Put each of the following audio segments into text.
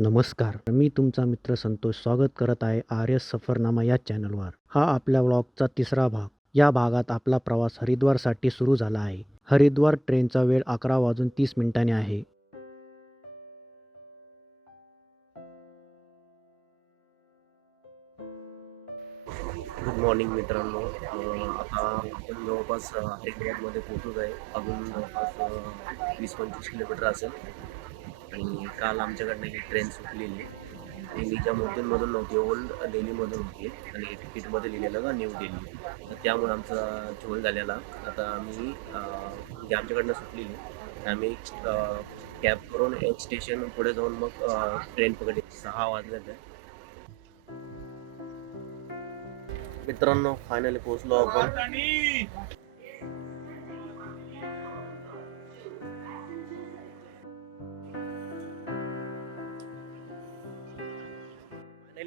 नमस्कार. मी तुमचा मित्र संतोष स्वागत करत आहे आर्य सफरनामा या चॅनलवर. हा आपल्या व्लॉगचा तिसरा भाग. या भागात आपला प्रवास हरिद्वारसाठी सुरू झाला आहे. हरिद्वार ट्रेनचा वेळ अकरा वाजून तीस मिनिटांनी आहे. गुड मॉर्निंग मित्रांनो. आता आपण जवळपास हरिद्वारमध्ये पोहोचत आहे. अजून जवळपास वीस पंचवीस किलोमीटर असेल. आणि काल आमच्याकडनं ही ट्रेन सुटलेली. दिल्लीच्या निजामुद्दीनमधून नव्हती ओल्ड दिल्लीमधून होती आणि तिकीटमध्ये लिहिलेलं का न्यू दिल्ली. तर त्यामुळे आमचा झोल झालेला. आता आम्ही जे जी आमच्याकडनं सुटलेली आम्ही कॅब करून एक स्टेशन पुढे जाऊन मग ट्रेन पकडली. सहा वाजले मित्रांनो फायनली पोहोचलो आपण.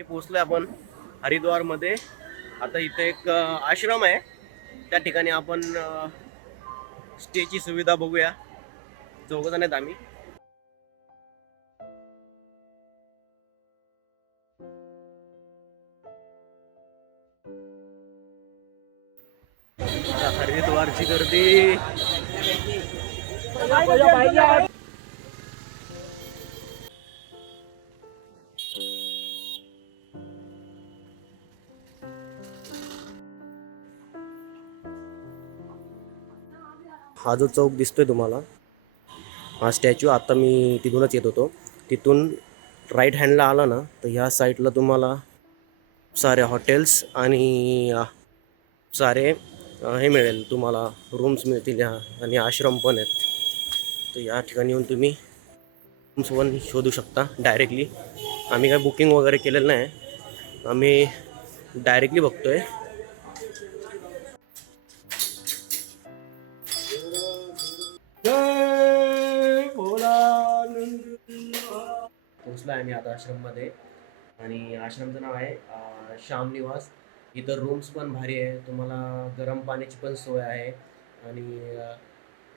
फायनली पोहोचलो आपण हरिद्वारमध्ये आता इथे एक आश्रम आहे. त्या ठिकाणी आपण स्टेची सुविधा बघूया. चौघ जण आहेत आम्ही. हरिद्वारची गर्दी. हा जो चौक दिसतोय तुम्हाला. हा स्टॅच्यू आत्ता मी तिथूनच येत होतो. तिथून राईट हँडला आला ना तर ह्या साईडला तुम्हाला सारे हॉटेल्स आणि सारे हे मिळेल. तुम्हाला रूम्स मिळतील ह्या आणि आश्रम पण आहेत. तर या ठिकाणी येऊन तुम्ही रूम्स पण शोधू शकता डायरेक्टली आम्ही काय बुकिंग वगैरे केलेलं नाही. आम्ही डायरेक्टली बघतो आहे आहे मी आता आश्रममध्ये. आणि आश्रमचं नाव आहे श्याम निवास इथं रूम्स पण भारी आहे. तुम्हाला गरम पाण्याची पण सोय आहे. आणि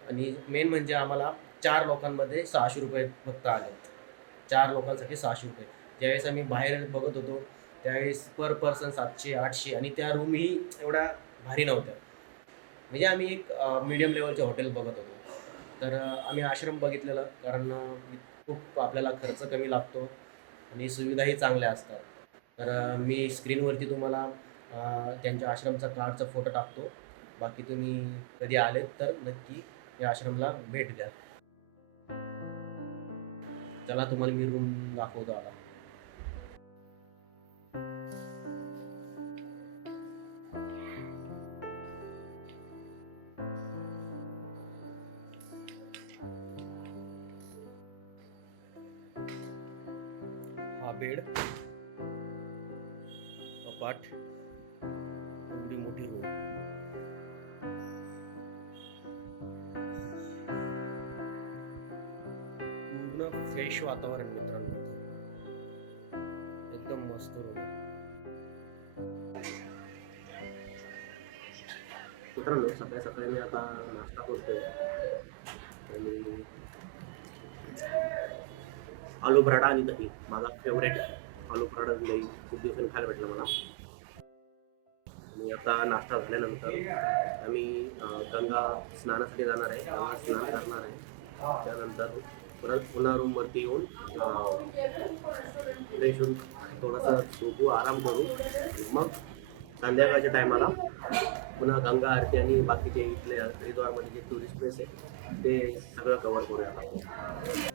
आणि मेन म्हणजे आम्हाला चार लोकांमध्ये सहाशे रुपये फक्त आले चार लोकांसाठी सहाशे रुपये. ज्यावेळेस आम्ही बाहेर बघत होतो त्यावेळेस पर पर्सन सातशे आठशे आणि त्या रूमही एवढ्या भारी नव्हत्या. म्हणजे आम्ही एक मीडियम लेवलचे हॉटेल बघत होतो. तर आम्ही आश्रम बघितलेलं कारण खूप आपल्याला खर्च कमी लागतो आणि सुविधाही चांगल्या असतात. तर मी स्क्रीनवरती तुम्हाला त्यांच्या आश्रमचा कार्डचा फोटो टाकतो. बाकी तुम्ही कधी आलेत तर नक्की या आश्रमला भेट द्या. चला तुम्हाला मी रूम दाखवतो आता. बेड कपाट एवढी मोठी रूम पूर्ण फ्रेश वातावरण मित्रांनो. एकदम मस्त रूम मित्रांनो सकाळी सकाळी मी आता नाश्ता करतोय. आणि आलू पराठा आणि दही. माझा फेवरेट आलू पराठा आणि दही. खूप दिवसांनी खायला भेटलं मला. आणि आता नाश्ता झाल्यानंतर आम्ही गंगा स्नानासाठी जाणार आहे. गंगा स्नान करणार आहे. त्यानंतर परत पुन्हा रूमवरती येऊन फ्रेश होऊन थोडासा झोपू आराम करू. मग संध्याकाळच्या टायमाला पुन्हा गंगा आरती आणि बाकीचे इथले हरिद्वारमध्ये जे टुरिस्ट प्लेस आहे ते सगळं कव्हर करूया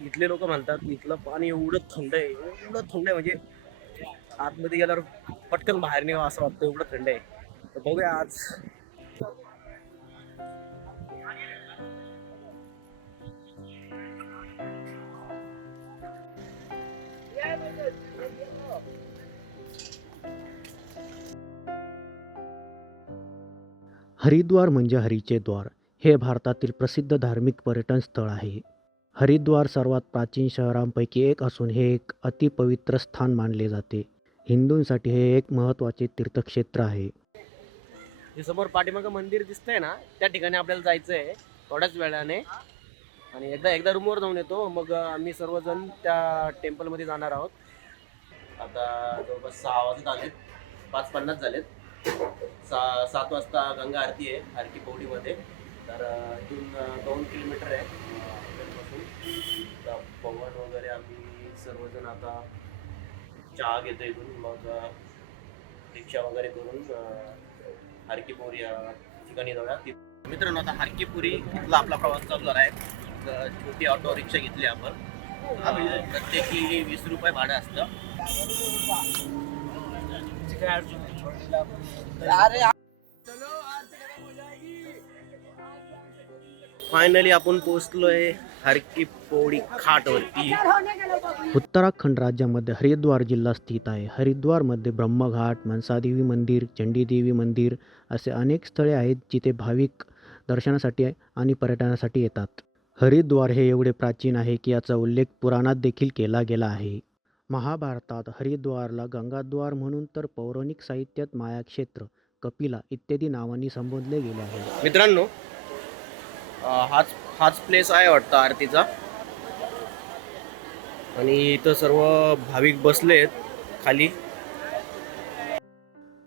इथले लोक म्हणतात इथलं पाणी एवढं थंड आहे एवढं थंड आहे म्हणजे आतमध्ये गेल्यावर पटकन बाहेर निघावं असं वाटतं एवढं थंड आहे. तर बघूया आज. हरिद्वार म्हणजे हरीचे द्वार हे भारतातील प्रसिद्ध धार्मिक पर्यटन स्थळ आहे. हरिद्वार सर्वात प्राचीन शहरांपैकी एक असून हे एक अतिपवित्र स्थान मानले जाते. हिंदूंसाठी हे एक महत्त्वाचे तीर्थक्षेत्र आहे. हे समोर पाठीमागं मंदिर दिसतंय ना त्या ठिकाणी आपल्याला जायचं आहे थोड्याच वेळाने. आणि एकदा एकदा रूमवर जाऊन येतो. मग आम्ही सर्वजण त्या टेम्पलमध्ये जाणार आहोत. आता जवळपास सहा वाजत आलेत. पाच पन्नास झालेत. सा सात वाजता गंगा आरती आहे आरती पौडीमध्ये. तर इथून दोन किलोमीटर आहे. पवन वगैरे आम्ही सर्वजण आता चहा घेतो इथून मग रिक्षा वगैरे करून अं, हारकीपुरी या ठिकाणी जाऊया मित्रांनो आता हारकीपुरी इथला आपला प्रवास चालू आहे. छोटी ऑटो रिक्षा घेतली आपण. प्रत्येकी वीस रुपये भाडं असतं. फायनली आपण पोहोचलोय. हरकी पौडी खाटवरती. उत्तराखंड राज्यामध्ये हरिद्वार जिल्हा स्थित आहे. हरिद्वारमध्ये ब्रह्मघाट मनसादेवी मंदिर चंडीदेवी मंदिर असे अनेक स्थळे आहेत जिथे भाविक दर्शनासाठी आणि पर्यटनासाठी येतात. हरिद्वार हे एवढे प्राचीन आहे की याचा उल्लेख पुराणात देखील केला गेला आहे. महाभारतात हरिद्वारला गंगाद्वार म्हणून तर पौराणिक साहित्यात मायाक्षेत्र कपिला इत्यादी नावांनी संबोधले गेले आहे. मित्रांनो हाच हाच प्लेस आहे वाटतं आरतीचा. आणि इथं सर्व भाविक बसलेत खाली.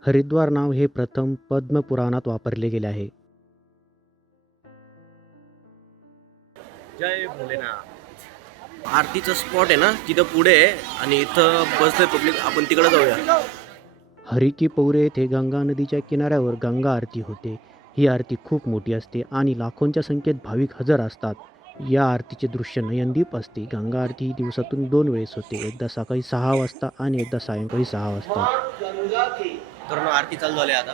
हरिद्वार नाव हे प्रथम पद्मपुराणात वापरले गेले आहे. जय भोलेनाथ. आरतीचं स्पॉट आहे ना तिथं पुढे आहे आणि इथं बसले पब्लिक आपण तिकडे जाऊया. हरिकी पौरे येथे गंगा नदीच्या किनाऱ्यावर गंगा आरती होते. ही आरती खूप मोठी असते आणि लाखोंच्या संख्येत भाविक हजर असतात. या आरतीचे दृश्य नयनदीप असते. गंगा आरती ही दिवसातून दोन वेळेस होते. एकदा सकाळी सहा वाजता आणि एकदा सायंकाळी सहा वाजता. आरती चालू झाली आता.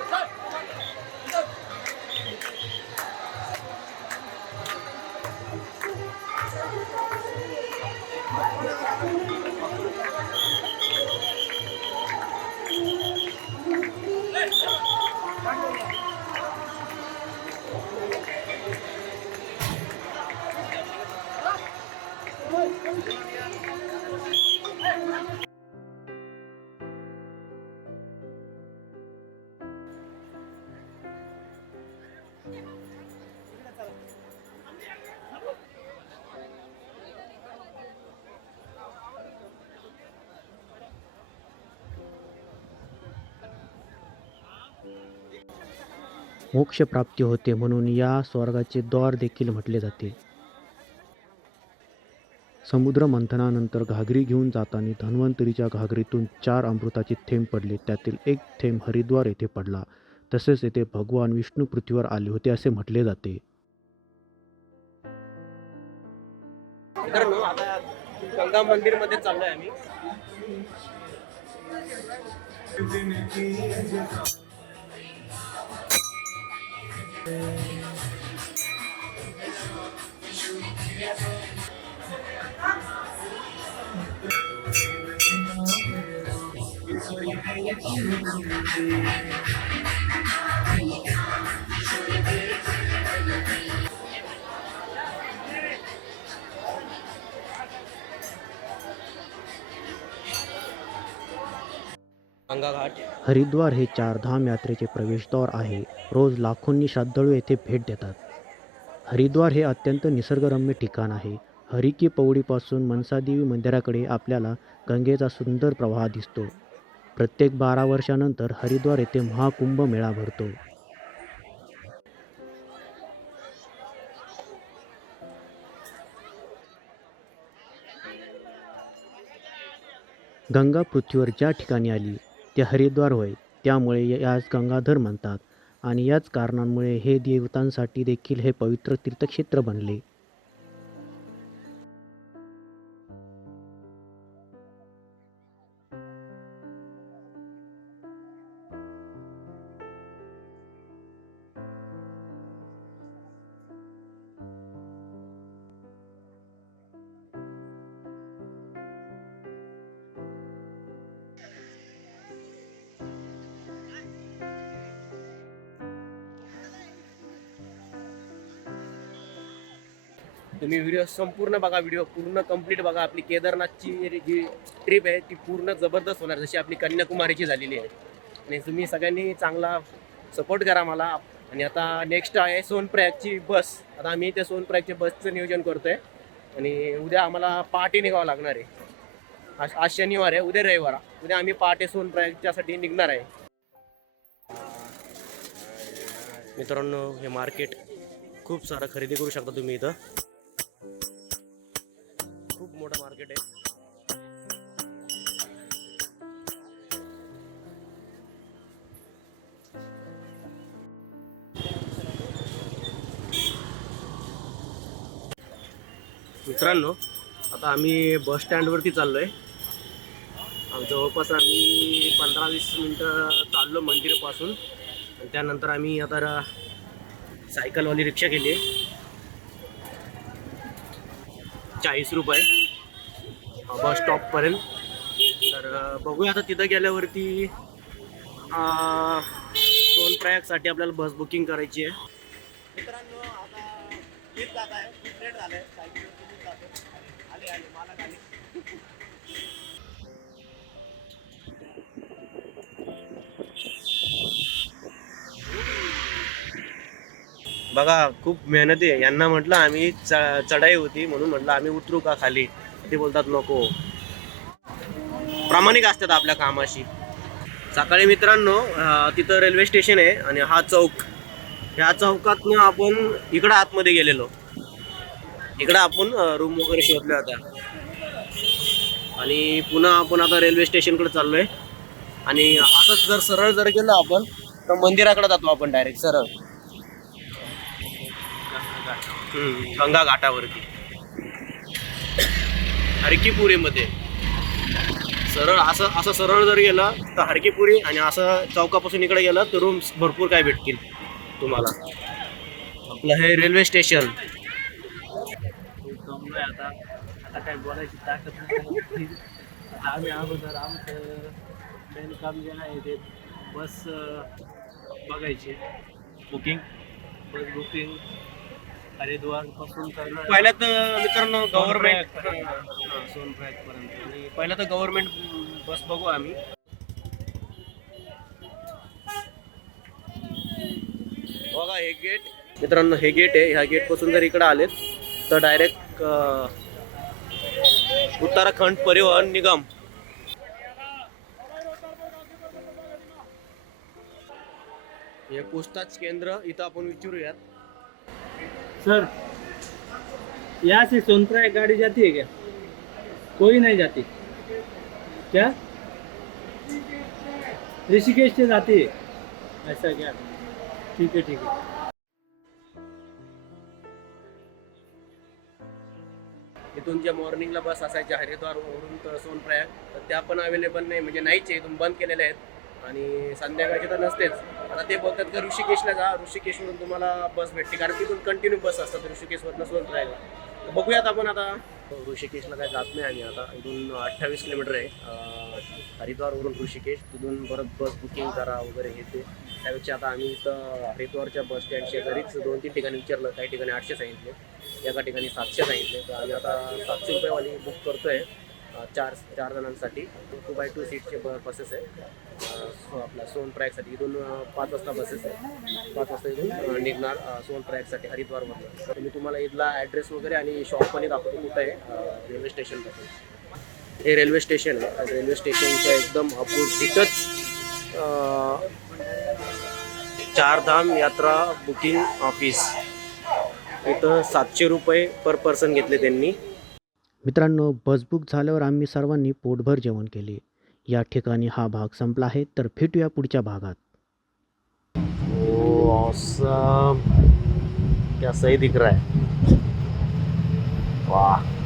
प्राप्ती होते म्हणून या स्वर्गाचे द्वार देखील म्हटले जाते. समुद्र मंथनानंतर घागरी घेऊन जाताना धन्वंतरीच्या घागरीतून चार अमृताचे थेंब पडले. त्यातील एक थेंब हरिद्वार येथे पडला. तसेच येथे भगवान विष्णू पृथ्वीवर आले होते असे म्हटले जाते. गंगा मंदिरमध्ये चाललोय आम्ही. गंगा घाट हरिद्वार हे चारधाम यात्रेचे प्रवेशद्वार आहे. रोज लाखोंनी श्रद्धाळू येथे भेट देतात. हरिद्वार हे अत्यंत निसर्गरम्य ठिकाण आहे. हरिकी पवडीपासून मनसादेवी मंदिराकडे आपल्याला गंगेचा सुंदर प्रवाह दिसतो. प्रत्येक बारा वर्षानंतर हरिद्वार येथे महाकुंभ मेळा भरतो. गंगा पृथ्वीवर ज्या ठिकाणी आली ते हरिद्वार होय. त्यामुळे यास गंगाधर म्हणतात. आणि याच कारणांमुळे हे देवतांसाठी देखील हे पवित्र तीर्थक्षेत्र बनले. तुम्ही व्हिडिओ संपूर्ण बघा व्हिडिओ पूर्ण कंप्लीट बघा. आपली केदारनाथची जी ट्रिप आहे ती पूर्ण जबरदस्त होणार. जशी आपली कन्याकुमारीची झालेली आहे. आणि तुम्ही सगळ्यांनी चांगला सपोर्ट करा मला. आणि आता नेक्स्ट आहे सोनप्रयागची बस आता आम्ही त्या सोनप्रयागच्या बसचं नियोजन करतो आहे आणि उद्या आम्हाला पहाटे निघावं लागणार आहे. आज आज शनिवार आहे उद्या रविवार. उद्या आम्ही पहाटे सोनप्रयागच्यासाठी निघणार आहे. मित्रांनो हे मार्केट खूप सारं खरेदी करू शकता तुम्ही इथं. मार्केट आहे मित्रांनो आता आम्ही बस स्टँडवरती चाललो आहे जवळपास आम्ही पंधरा वीस मिनटं चाललो मंदिरापासून. आणि त्यानंतर आम्ही आता सायकलवाली रिक्षा केली आहे. चाळीस रुपये. बस स्टॉपपर्यंत तर अ, बघूया आता तिथं गेल्यावरती सोनप्रयागसाठी आपल्याला बस बुकिंग करायची आहे. मित्रांनो आता लीट जात आहे. खूप लेट झालं आहे सायकलवरती जातो. आले आले. मला आले. बघा खूप मेहनती आहे. यांना म्हटलं आम्ही चढाई होती. म्हणून म्हटलं आम्ही उतरू का खाली? ते बोलतात नको प्रामाणिक असतात आपल्या कामाशी. सकाळी मित्रांनो तिथं रेल्वे स्टेशन आहे आणि हा चौक. ह्या चौकातनं आपण इकडं आतमध्ये गेलेलो. इकडं आपण रूम वगैरे शोधल्या होत्या. आणि पुन्हा आपण आता रेल्वे स्टेशनकडे चाललोय. आणि असंच जर सरळ जर गेलो आपण तर मंदिराकडे जातो आपण डायरेक्ट सरळ. गंगा घाटावरती. हरकीपुरीमध्ये. सरळ असं असं सरळ जर गेलं तर हरकीपुरी आणि असं चौकापासून इकडे गेलं तर रूम्स भरपूर काय भेटतील तुम्हाला. आपलं हे रेल्वे स्टेशन जमलोय आता आता काय बोलायची ताकद आम्ही अगोदर आमचं मेन काम जे आहे ते बस बघायची. बुकिंग बस बुकिंग हरिद्वारपासून पहिल्या तर मित्रांनो गव्हर्नमेंट सोनप्रयागपर्यंत. पर्यंत आणि पहिला तर गव्हर्नमेंट बस बघू आम्ही. बघा हे गेट मित्रांनो हे गेट आहे. ह्या गेटपासून जर इकडे आलेत तर डायरेक्ट उत्तराखंड परिवहन निगम. हे पूछताछ केंद्र इथं आपण विचारूयात. सर यहाँ से सोनप्रयाग गाड़ी जाती है क्या? कोई नहीं जाती. क्या? ऋषिकेश से जाती है ऐसा क्या? ठीक है ठीक है इथून ज्या मॉर्निंगला बस असायच्या हरिद्वारवरून तर सोनप्रयाग तर त्या पण अवेलेबल नाही म्हणजे नाहीच आहे इथून बंद केलेल्या आहेत. आणि संध्याकाळची तर नसतेच. आता ते बोलतात का ऋषिकेशला जा ऋषिकेशवरून तुम्हाला बस भेटते. कारण तिथून कंटिन्यू बस असतात ऋषिकेशवरनं सोनप्रयागला तर बघूयात आपण आता. हो, ऋषिकेशला काय जात नाही आम्ही आता. इथून अठ्ठावीस किलोमीटर आहे. हरिद्वारवरून ऋषिकेश तिथून परत बस बुकिंग करा वगैरे हे ते. त्यापेक्षा आता आम्ही इथं हरिद्वारच्या बस स्टँड शेजारीच दोन तीन ठिकाणी विचारलं. काही ठिकाणी आठशे सांगितले. एका ठिकाणी सातशे सांगितले. तर आम्ही आता सातशे रुपयेवाली बुक करतो आहे चार चार जणांसाठी. टू बाय टू सीटचे ब बसेस आहे आपला सोन ट्रॅकसाठी इथून पाच वाजता बसेस आहे पाच वाजता इथून निघणार सोन ट्रॅकसाठी हरिद्वारमधून तर मी तुम्हाला इथला ॲड्रेस वगैरे आणि शॉप पण दाखवतो. कुठं आहे? रेल्वे स्टेशनपासून हे रेल्वे स्टेशन आहे. रेल्वे स्टेशनच्या एकदम अपोजिटच चारधाम यात्रा बुकिंग ऑफिस इथं सातशे रुपये पर पर्सन घेतले त्यांनी. मित्रांनो बस बुक झाल्यावर आम्ही सर्वांनी पोटभर जेवण केले. या ठिकाणी हा भाग संपला आहे. तर भेटूया पुढच्या भागात. Oh, ओ ऑसम दिख रहा है? वाह.